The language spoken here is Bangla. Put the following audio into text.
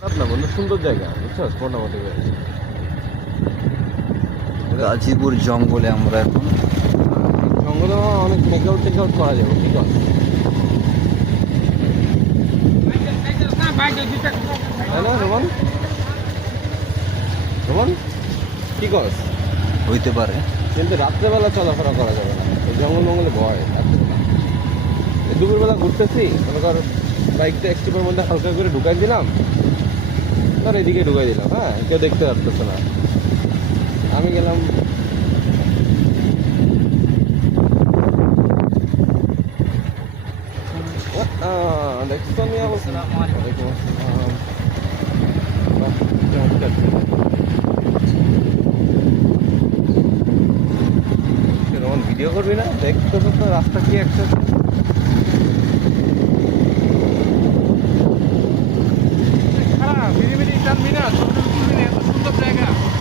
খারাপ না বন্ধু, সুন্দর জায়গা বুঝছো, মোটামুটি গাজীপুর জঙ্গলে আমরা এখন। জঙ্গলে অনেক টেকআউট করা যাবে, ঠিক আছে তাই না রোমান? রোমান কি কর হইতে পারে। কিন্তু রাত্রেবেলা চলাফেরা করা যাবে না, এই জঙ্গল মঙ্গলে ভয় রাত্রেবেলা। দুপুরবেলা ঘুরতেছি, মনে কর বাইকটা এক্সটিপের মধ্যে হালকা করে ঢুকাই দিলাম, ধর এদিকে ঢুকাই দিলাম, হ্যাঁ কেউ দেখতে পারতেছে না, আমি গেলাম দেখছো আমি ওয়ালাইকুম আসসালাম। বাহ, চমৎকার। রোমান ভিডিও করবি না? দেখতো তো রাস্তা কি একটা